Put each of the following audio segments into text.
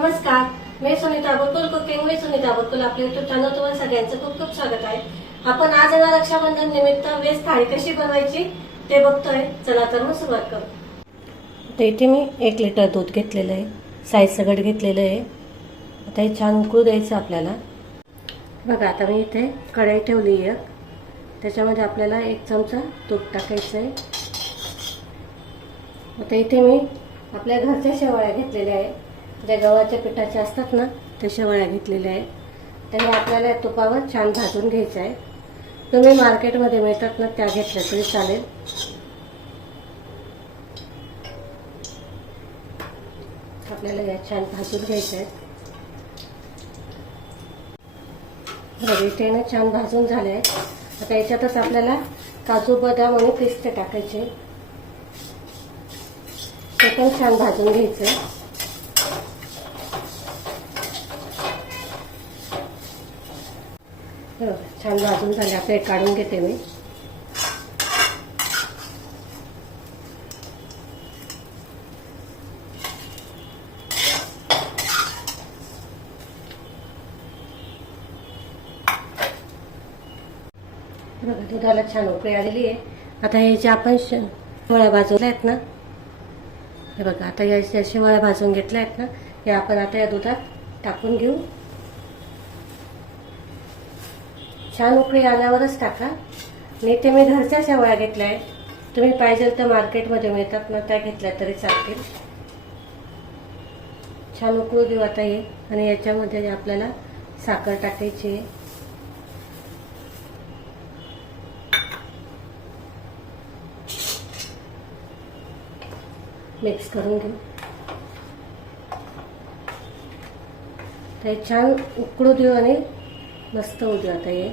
नमस्कार, मी सुनीता बोरकुल कुकिंग मी सुनीता बोरकुल आपल्या YouTube channel तुम्हाला सगळ्यांचं खूप खूप स्वागत आहे। आपण आज येणार रक्षाबंधन निमित्त वेज थाळी कशी बनवायची ते बघतोय। चला तर मग सुरुवात करू। तर इथे मी 1 लिटर दूध घेतलेलं आहे, साईज सगळं घेतलेलं आहे। आता हे छान उकळू द्यायचं आपल्याला। बघा आता मी इथे कढई ठेवली आहे, त्याच्यामध्ये आपल्याला 1 चमचा तूप टाकायचं आहे। आता इथे मी आपल्या घरच्या शेवळ्या घेतलेल्या आहे, ज्या गव्हाच्या पिठाच्या असतात ना ते शेवळ्या घेतलेल्या आहे। त्याला आपल्याला तुपावर छान भाजून घ्यायचं आहे। तुम्ही मार्केटमध्ये मिळतात ना त्या घेतल्या तरी चालेल। आपल्याला या छान भाजून घ्यायचं आहे। इथे ना छान भाजून झाले आहे। आता याच्यातच आपल्याला काजू बदाम आणि पिस्ते टाकायचे, ते पण छान भाजून घ्यायचे। छान भाजून झाले, आपले काढून घेते मी। बघा दुधाला छान उकळी आलेली आहे। आता हे जे आपण शेवळ्या भाजवल्या आहेत ना, हे बघा आता या शेवळ्या भाजून घेतल्या आहेत ना, हे आपण आता या दुधात टाकून घेऊ। छान उकळी आल्यावरच टाका। इथे मी घरच्या शेवळ्या घेतल्या आहेत, तुम्ही पाहिजे तर मार्केटमध्ये मिळतात ना त्या घेतल्या तरी चालतील। छान उकळू देऊ आता हे, आणि याच्यामध्ये आपल्याला साखर टाकायची आहे। मिक्स करून घेऊ। ते छान उकळू देऊ आणि मस्त होऊ देऊ। आता हे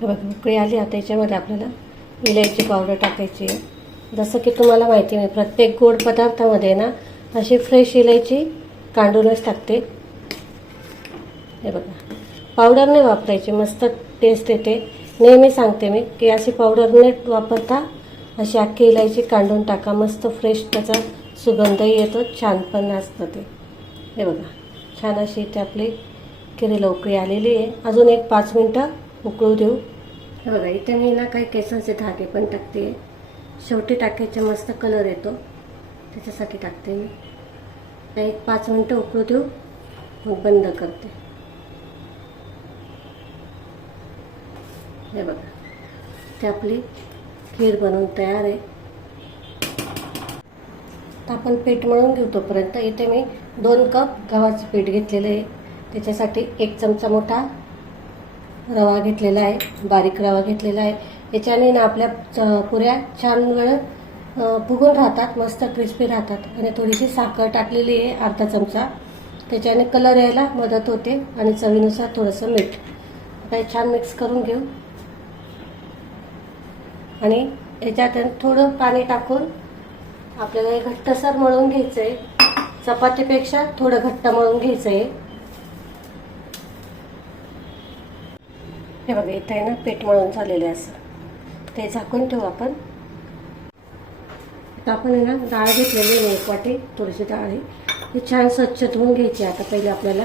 बघा उकळी आली। आता याच्यामध्ये आपल्याला इलायची पावडर टाकायची आहे। जसं की तुम्हाला माहिती आहे, प्रत्येक गोड पदार्थामध्ये ना अशी फ्रेश इलायची काढूनच टाकते। हे बघा पावडर नाही वापरायची, मस्त टेस्ट येते। नेहमी सांगते मी की अशी पावडर न वापरता अशी अख्खी इलायची काढून टाका, मस्त फ्रेश त्याचा सुगंधही येतो, छान पण असतं ते। हे बघा छान अशी इथे आपली केलेली उकळी आलेली आहे। अजून एक 5 मिनिटं उकळू देऊ। हे बघा इथे मी ना काही केसांचे धागे पण टाकते, शेवटी टाकायचे, मस्त कलर येतो त्याच्यासाठी टाकते मी। एक 5 मिनिटं उकळू देऊ, मग बंद करते। हे बघा ते आपली खीर बनवून तयार आहे। आपण पीठ मळून घेऊ तोपर्यंत। इथे मी 2 कप गव्हाचं पीठ घेतलेलं आहे, त्याच्यासाठी 1 चमचा मोठा रवा घेतलेला आहे, बारीक रवा घेतलेला आहे। याच्याने ना आपल्या पुऱ्या छान वेळ फुगून राहतात, मस्त क्रिस्पी राहतात। आणि थोडीशी साखर टाकलेली आहे, अर्धा चमचा, त्याच्याने कलर यायला मदत होते, आणि चवीनुसार थोडंसं मीठ। आता छान मिक्स करून घेऊ, आणि याच्यात थोडं पाणी टाकून आपल्याला हे घट्टसर मळून घ्यायचं आहे। चपातीपेक्षा थोडं घट्ट मळून घ्यायचं आहे। हे बघा इथे ना पीठ मळून झालेलं आहे, असं ते झाकून ठेवू आपण। आता आपण ना डाळ घेतलेली आहे, 1 वाटी थोडीशी डाळ आहे, ही छान स्वच्छ धुवून घ्यायची। आता पहिले आपल्याला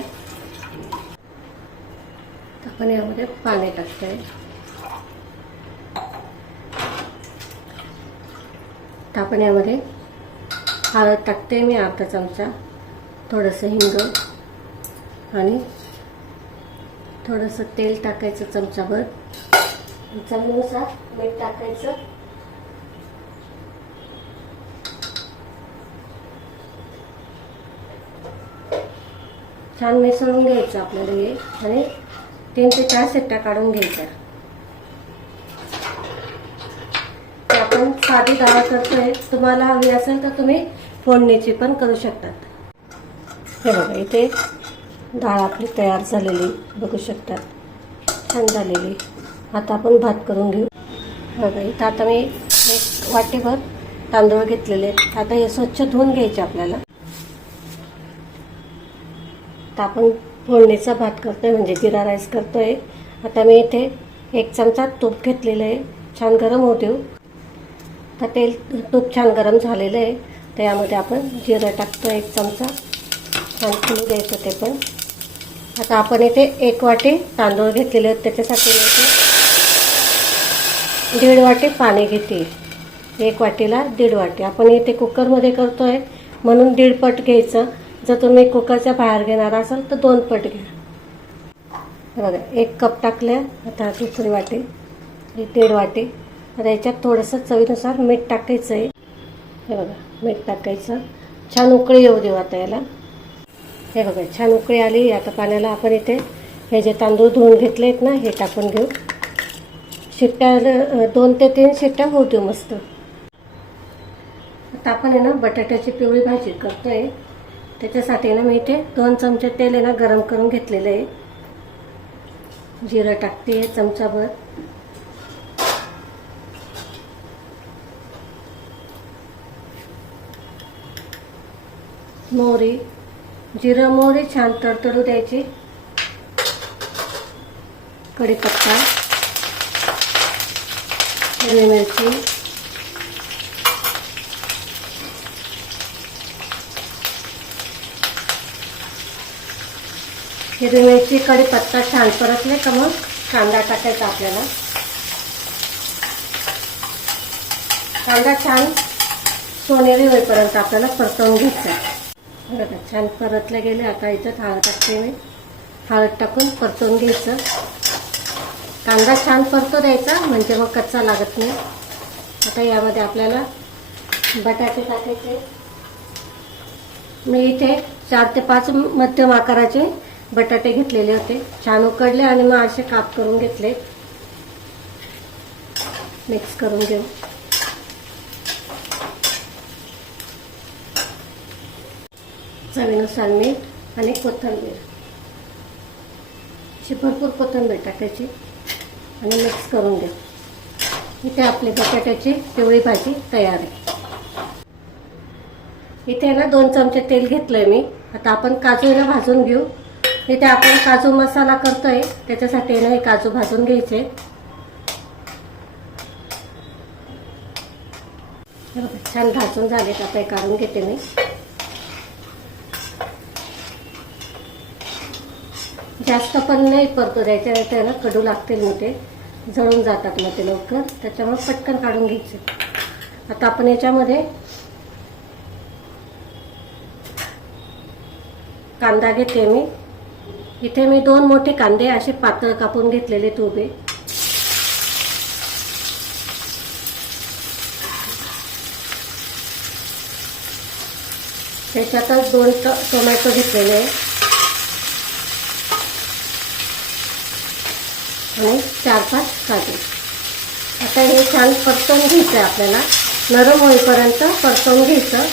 आपण यामध्ये पाणी टाकतोय। तर आपण यामध्ये हळद टाकते मी अर्धा चमचा, थोडंसं हिंग, आणि थोडंसं तेल टाकायचं चमचाभर, चवीनुसार मीठ टाकायचं। छान मिसळून घ्यायचं आपल्याला हे, आणि 3 ते 4 शिट्ट्या काढून घ्यायच्या। आपण साधी डाळ करतोय, तुम्हाला हवी असेल तर तुम्ही फोडणीची पण करू शकतात। हे बघा इथे डाळ आपली तयार झालेली बघू शकतात, छान झालेली। आता आपण भात करून घेऊ। बघा इथं आता मी 1 वाटीभर तांदूळ घेतलेले आहेत। आता हे स्वच्छ धुवून घ्यायचे आपल्याला। तर आपण फोडणीचा भात करतोय, म्हणजे जिरा राईस करतोय। आता मी इथे 1 चमचा तूप घेतलेलं आहे, छान गरम होऊ देऊ। आता तूप छान गरम झालेलं आहे. त्यामध्ये आपण जिरं टाकतो 1 चमचा. छान फुलू द्यायचं ते पण. आता आपण इथे 1 वाटी तांदूळ घेतलेले आहेत. त्याच्यासाठी मी 1.5 वाटी पाणी घेते. 1 वाटीला 1.5 वाटी. आपण इथे कुकरमध्ये करतोय म्हणून 1.5 पट घ्यायचं. जर तुम्ही कुकरच्या बाहेर घेणार असाल तर 2 पट घ्या. बघा 1 कप टाकले. आता दुसरी वाटी 1.5 वाटी. आता याच्यात थोडंसं चवीनुसार मीठ टाकायचं आहे. हे बघा मीठ टाकायचं. छान उकळी येऊ देऊ आता याला. हे बघा छान उकळी आली. आता पाण्याला आपण इथे हे जे तांदूळ धुवून घेतले आहेत ना हे टाकून घेऊ. शिट्ट्या 2 ते 3 शिट्ट्या होऊ देऊ मस्त. आता आपण आहे ना बटाट्याची पिवळी भाजी करतोय. त्याच्यासाठी ना मी इथे 2 चमचे तेल आहे ना गरम करून घेतलेलं आहे. जिरं टाकते चमचाभर. मोहरी, जिरं मोहरी छान तडतडू द्यायची. कढीपत्ता, हिरवी मिरची, हिरवी मिरची कढीपत्ता छान परतले का मग कांदा टाकायचा आपल्याला. कांदा छान सोनेरी होईपर्यंत आपल्याला परतवून घ्यायचा. बघा छान परतले गेले. आता इथं हळद टाकते मी. हळद टाकून परतवून घ्यायचं. कांदा छान परतू द्यायचा म्हणजे मग कच्चा लागत नाही. आता यामध्ये आपल्याला बटाटे टाकायचे. मी इथे 4 ते 5 मध्यम आकाराचे बटाटे घेतलेले होते. छान उकडले आणि मग असे काप करून घेतले. मिक्स करून घेऊ. चवीनुसार मीठ आणि कोथिंबीर. अशी भरपूर कोथिंबीर टाकायची आणि मिक्स करून घेऊ. इथे आपली बटाट्याची पिवळी भाजी तयार आहे. इथे ना 2 चमचे तेल घेतलंय मी. आता आपण काजूला भाजून घेऊ. इथे आपण काजू मसाला करतोय त्याच्यासाठी ना हे काजू भाजून घ्यायचे. छान भाजून झालेत. आता हे काढून घेते मी. जास्त पण नाही परतू द्यायचे नाही तर ना कडू लागतील मग ते जळून जातात मग ते लवकर. त्याच्यामुळे पटकन काढून घ्यायचे. आता आपण याच्यामध्ये कांदा घेते मी. इथे मी 2 मोठे कांदे असे पातळ कापून घेतलेले उभे. त्याच्यातच 2 टोमॅटो घेतलेले आणि 4-5 काजू. आता हे छान परतवून घ्यायचं आहे आपल्याला. नरम होईपर्यंत परतवून घ्यायचं.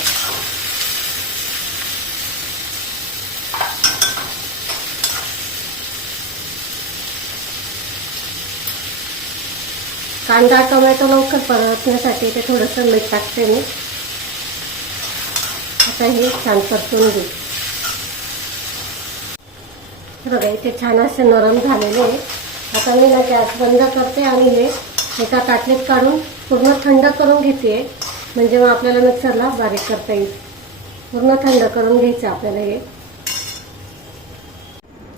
कांदा टोमॅटो लवकर परतण्यासाठी ते थोडंसं मीठ टाकते मी. आता हे छान परतवून घेऊ. बघा इथे छान असे नरम झालेले आहे. आता मी ना गॅस बंद करते आणि हे एका ताटलीत काढून पूर्ण थंड करून घेते. म्हणजे मग आपल्याला मिक्सरला बारीक करता येईल. पूर्ण थंड करून घ्यायचं आपल्याला हे.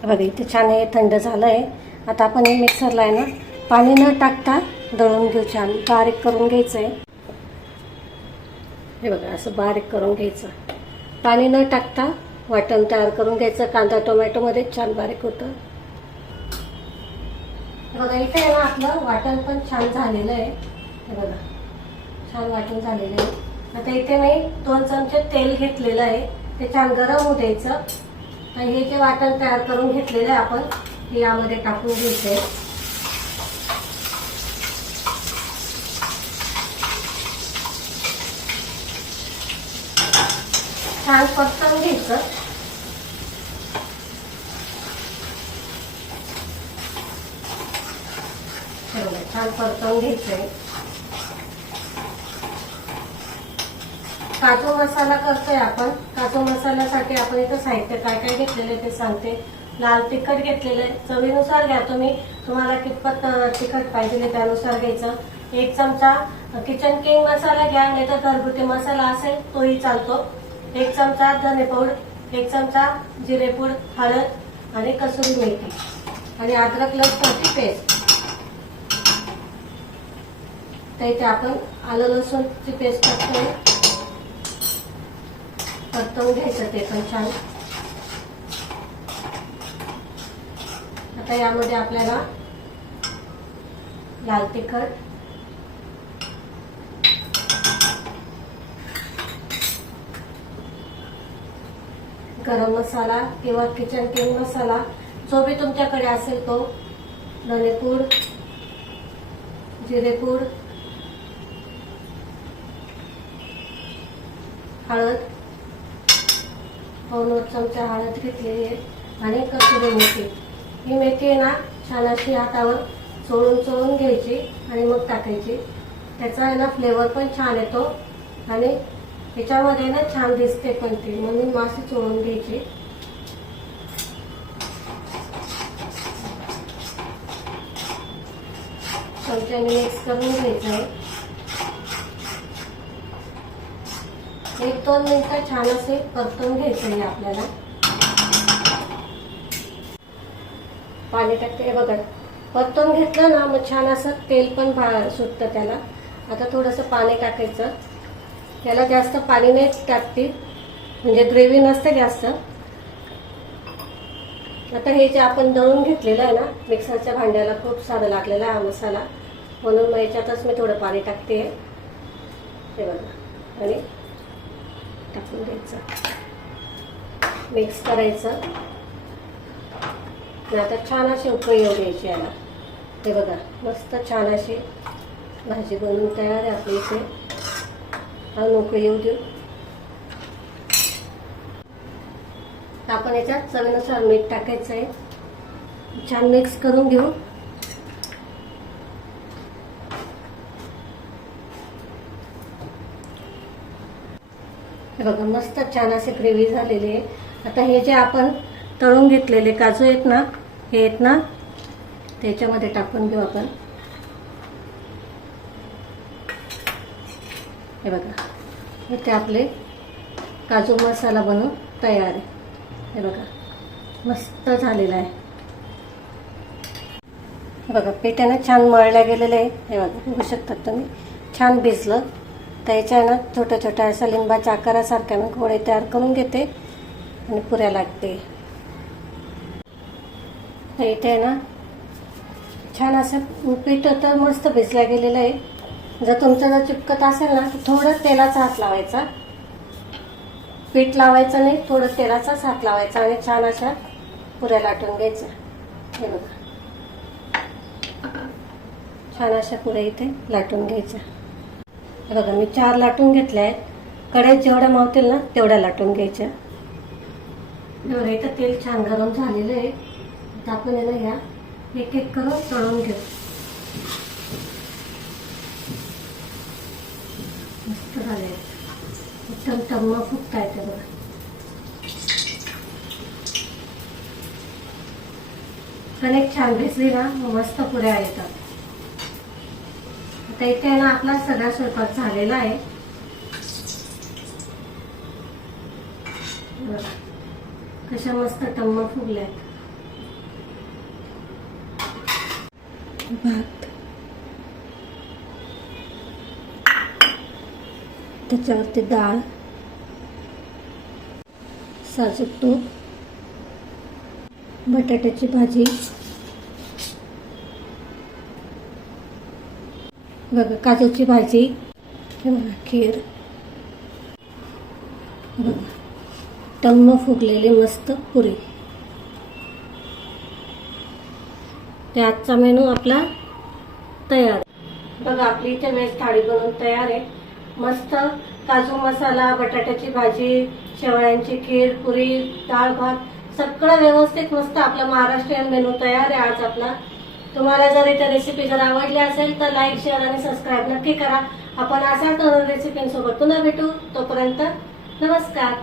बघा इथे छान हे थंड झालं आहे. आता आपण हे मिक्सरला आहे ना पाणी न टाकता दळून घेऊ. छान बारीक करून घ्यायचं आहे. हे बघा असं बारीक करून घ्यायचं. पाणी न टाकता वाटण तयार करून घ्यायचं. कांदा टोमॅटोमध्ये छान बारीक होतं. बघा इथे आहे ना आपलं वाटण पण छान झालेलं आहे. हे बघा छान वाटण झालेलं आहे. आता इथे मी 2 चमचे तेल घेतलेलं आहे. ते छान गरम होऊ द्यायचं. आणि हे जे वाटण तयार करून घेतलेलं आहे आपण हे यामध्ये टाकून घ्यायचंय. छान परतवून घ्यायचं. छान परतवून घ्यायचंय. काजू मसाला करतोय आपण. काजू मसाल्यासाठी आपण इथं साहित्य काय काय घेतलेलं ते सांगते. लाल तिखट घेतलेलं आहे. चवीनुसार घ्या तुम्ही. तुम्हाला कितपत तिखट पाहिजे त्यानुसार घ्यायचं. 1 चमचा किचन किंग मसाला घ्या, नाही तर घरगुती मसाला असेल तोही चालतो. 1 चमचा धने पावडर, 1 चमचा जिरेपूड, हळद आणि कसुरी मेथी आणि अद्रक लसूणची पेस्ट. तर इथे आपण आलं लसूणची पेस्ट टाकतोय. परतवून घ्यायचं ते पण छान. आता यामध्ये आपल्याला लाल तिखट, गरम मसाला किंवा किचन किंग मसाला जो भी तुमच्याकडे असेल तो, धनेपूड, जिरेपूड, हळद, 2 चमचा हळद घेतलेली आहे आणि कसुरी मेथी. ही मेथी आहे ना छान अशी हातावर चोळून घ्यायची आणि मग टाकायची. त्याचा आहे ना फ्लेवर पण छान येतो आणि ह्याच्यामध्ये ना छान दिसते पण ती, म्हणून मासे चोळून घ्यायची. चमच्याने मिक्स करून घ्यायचं आहे. 1-2 मिनिटं छान असे परतून घ्यायचं आहे आपल्याला. पाणी टाकते बघा. परतून घेतलं ना मग छान असं तेल पण सुटतं त्याला. आता थोडंसं पाणी टाकायचं. त्याला जास्त पाणी नाही टाकते, म्हणजे ग्रेव्ही नसते जास्त. आता हे जे आपण दळून घेतलेलं आहे ना मिक्सरच्या भांड्याला, खूप सारं लागलेला हा मसाला, म्हणून मग याच्यातच मी थोडं पाणी टाकते. हे बघा आणि टाकून द्यायचं, मिक्स करायचं. आता छान अशी उकळी येऊ द्यायची याला. हे बघा मस्त छान अशी भाजी बनवून तयार आहे आपली इथे. आणि उकळी येऊ देऊ. आपण याच्यात चवीनुसार मीठ टाकायचं आहे. छान मिक्स करून घेऊ. हे बघा मस्त छान अशी ग्रेव्ही झालेली आहे. आता हे जे आपण तळून घेतलेले काजू आहेत ना, हे आहेत ना त्याच्यामध्ये टाकून घेऊ आपण. हे बघा इथे आपले काजू मसाला बनवून तयार आहे. हे बघा मस्त झालेला आहे. हे बघा पिठाने छान मळल्या गेलेलं आहे. हे बघा बघू शकतात तुम्ही, छान भिजलं. तर याच्यानं छोट्या छोट्या अशा लिंबाच्या आकारासारख्या मी गोळे तयार करून घेते आणि पुऱ्या लागते. तर इथे ना छान असं पीठ तर मस्त भिजल्या गेलेलं आहे. जर जर चिपकत असेल ना तर थोडं तेलाचा हात लावायचा. पीठ लावायचं नाही, थोडं तेलाचाच हात लावायचा आणि छान अशा पुऱ्या लाटून घ्यायच्या. हे बघा छान अशा पुऱ्या इथे लाटून घ्यायच्या. हे बघा मी 4 लाटून घेतल्या आहेत. कढईत जेवढ्या मावतील ना तेवढ्या लाटून घ्यायच्या. बघा इथं तेल छान गरम झालेलं आहे. आता आपण याला ह्या एक एक करून तळून घेऊ. मस्त झाले, एकदम टम्म फुगता येते बघा. कणिक छान भिजली ना मस्त पुऱ्या येतात. आता इथे ना आपला सगळा स्वयंपाक झालेला आहे. कशा मस्त टम्म फुगल्या. भात, त्याच्यावरती डाळ, साजूक तूप, बटाट्याची भाजी, बघा काजूची भाजी, खीर, बघा टम्म फुगलेली मस्त पुरी. ते आजचा मेनू आपला तयार. बघा आपली इथे व्हेज थाळी बनवून तयार आहे. मस्त काजू मसाला, बटाट्याची भाजी, शेवळ्यांची खीर, पुरी, डाळ भात सगळं व्यवस्थित मस्त आपला महाराष्ट्रीयन मेनू तयार आहे आज आपला. तुम्हाला जर इथे रेसिपी जर आवडली असेल तर लाईक, शेअर आणि सबस्क्राईब नक्की करा. आपण अशाच रेसिपींसोबत पुन्हा भेटू. तोपर्यंत नमस्कार.